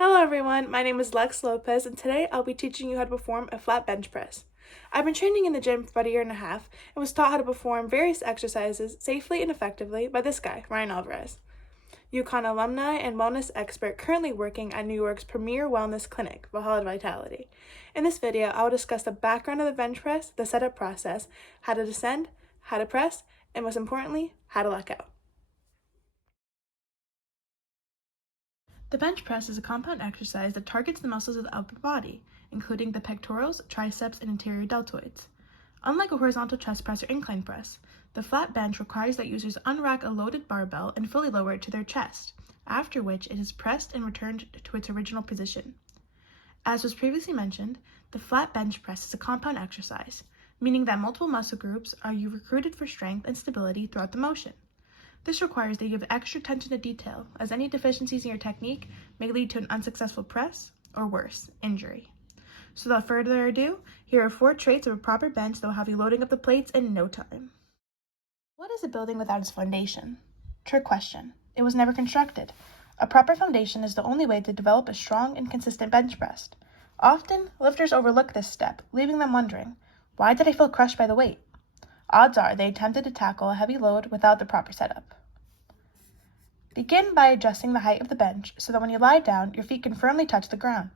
Hello everyone, my name is Lex Lopez and today I'll be teaching you how to perform a flat bench press. I've been training in the gym for about a year and a half and was taught how to perform various exercises safely and effectively by this guy, Ryan Alvarez, UConn alumni and wellness expert currently working at New York's premier wellness clinic, Valhalla Vitality. In this video, I will discuss the background of the bench press, the setup process, how to descend, how to press, and most importantly, how to lock out. The bench press is a compound exercise that targets the muscles of the upper body, including the pectorals, triceps, and anterior deltoids. Unlike a horizontal chest press or incline press, the flat bench requires that users unrack a loaded barbell and fully lower it to their chest, after which it is pressed and returned to its original position. As was previously mentioned, the flat bench press is a compound exercise, meaning that multiple muscle groups are recruited for strength and stability throughout the motion. This requires that you give extra attention to detail, as any deficiencies in your technique may lead to an unsuccessful press, or worse, injury. So without further ado, here are 4 traits of a proper bench that will have you loading up the plates in no time. What is a building without its foundation? Trick question. It was never constructed. A proper foundation is the only way to develop a strong and consistent bench press. Often, lifters overlook this step, leaving them wondering, why did I feel crushed by the weight? Odds are they attempted to tackle a heavy load without the proper setup. Begin by adjusting the height of the bench so that when you lie down, your feet can firmly touch the ground.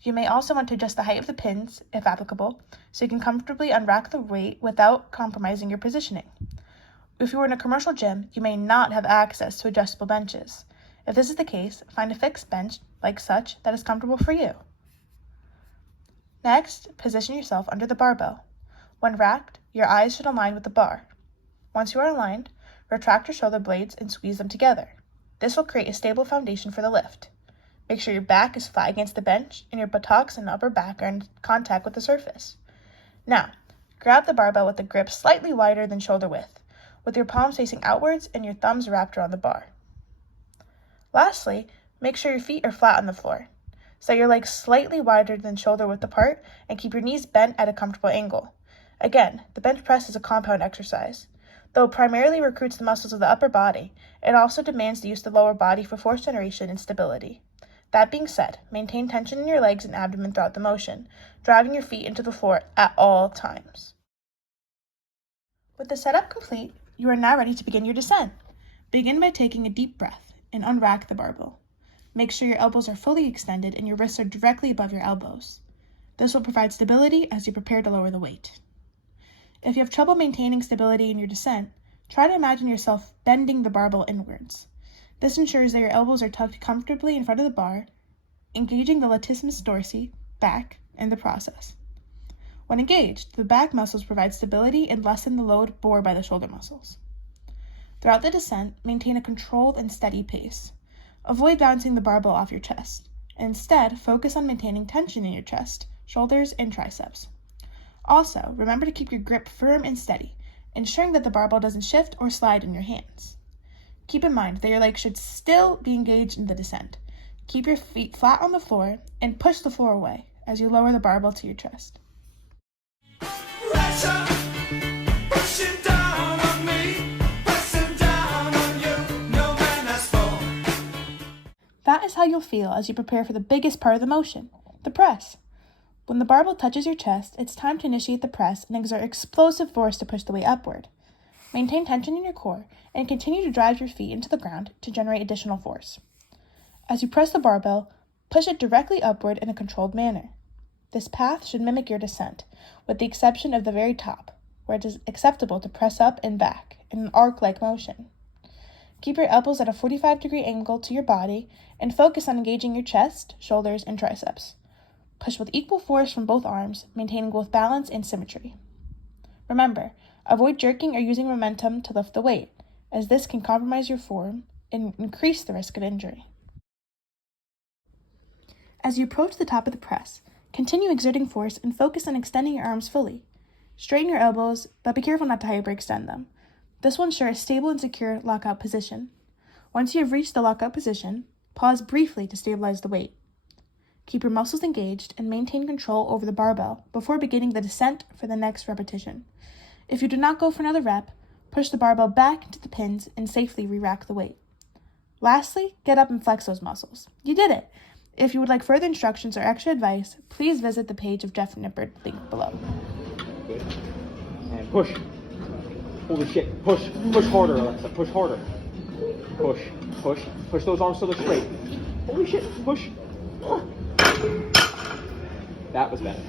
You may also want to adjust the height of the pins, if applicable, so you can comfortably unrack the weight without compromising your positioning. If you are in a commercial gym, you may not have access to adjustable benches. If this is the case, find a fixed bench, like such, that is comfortable for you. Next, position yourself under the barbell. When racked, your eyes should align with the bar. Once you are aligned, retract your shoulder blades and squeeze them together. This will create a stable foundation for the lift. Make sure your back is flat against the bench and your buttocks and upper back are in contact with the surface. Now, grab the barbell with a grip slightly wider than shoulder width, with your palms facing outwards and your thumbs wrapped around the bar. Lastly, make sure your feet are flat on the floor. Set your legs slightly wider than shoulder width apart and keep your knees bent at a comfortable angle. Again, the bench press is a compound exercise. Though it primarily recruits the muscles of the upper body, it also demands the use of the lower body for force generation and stability. That being said, maintain tension in your legs and abdomen throughout the motion, driving your feet into the floor at all times. With the setup complete, you are now ready to begin your descent. Begin by taking a deep breath and unrack the barbell. Make sure your elbows are fully extended and your wrists are directly above your elbows. This will provide stability as you prepare to lower the weight. If you have trouble maintaining stability in your descent, try to imagine yourself bending the barbell inwards. This ensures that your elbows are tucked comfortably in front of the bar, engaging the latissimus dorsi, back, in the process. When engaged, the back muscles provide stability and lessen the load borne by the shoulder muscles. Throughout the descent, maintain a controlled and steady pace. Avoid bouncing the barbell off your chest, and instead focus on maintaining tension in your chest, shoulders, and triceps. Also, remember to keep your grip firm and steady, ensuring that the barbell doesn't shift or slide in your hands. Keep in mind that your legs should still be engaged in the descent. Keep your feet flat on the floor and push the floor away as you lower the barbell to your chest. Pressure, pushing down on me, pressing down on you, no man has fallen. That is how you'll feel as you prepare for the biggest part of the motion, the press. When the barbell touches your chest, it's time to initiate the press and exert explosive force to push the weight upward. Maintain tension in your core and continue to drive your feet into the ground to generate additional force. As you press the barbell, push it directly upward in a controlled manner. This path should mimic your descent, with the exception of the very top, where it is acceptable to press up and back in an arc-like motion. Keep your elbows at a 45-degree angle to your body and focus on engaging your chest, shoulders, and triceps. Push with equal force from both arms, maintaining both balance and symmetry. Remember, avoid jerking or using momentum to lift the weight, as this can compromise your form and increase the risk of injury. As you approach the top of the press, continue exerting force and focus on extending your arms fully. Straighten your elbows, but be careful not to hyperextend them. This will ensure a stable and secure lockout position. Once you have reached the lockout position, pause briefly to stabilize the weight. Keep your muscles engaged and maintain control over the barbell before beginning the descent for the next repetition. If you do not go for another rep, push the barbell back into the pins and safely re-rack the weight. Lastly, get up and flex those muscles. You did it! If you would like further instructions or extra advice, please visit the page of Jeff Nippard linked below. Good. And push. Holy shit. Push. Push harder, Alexa. Push harder. Push. Push. Push those arms so they're straight. Holy shit. Push. That was better.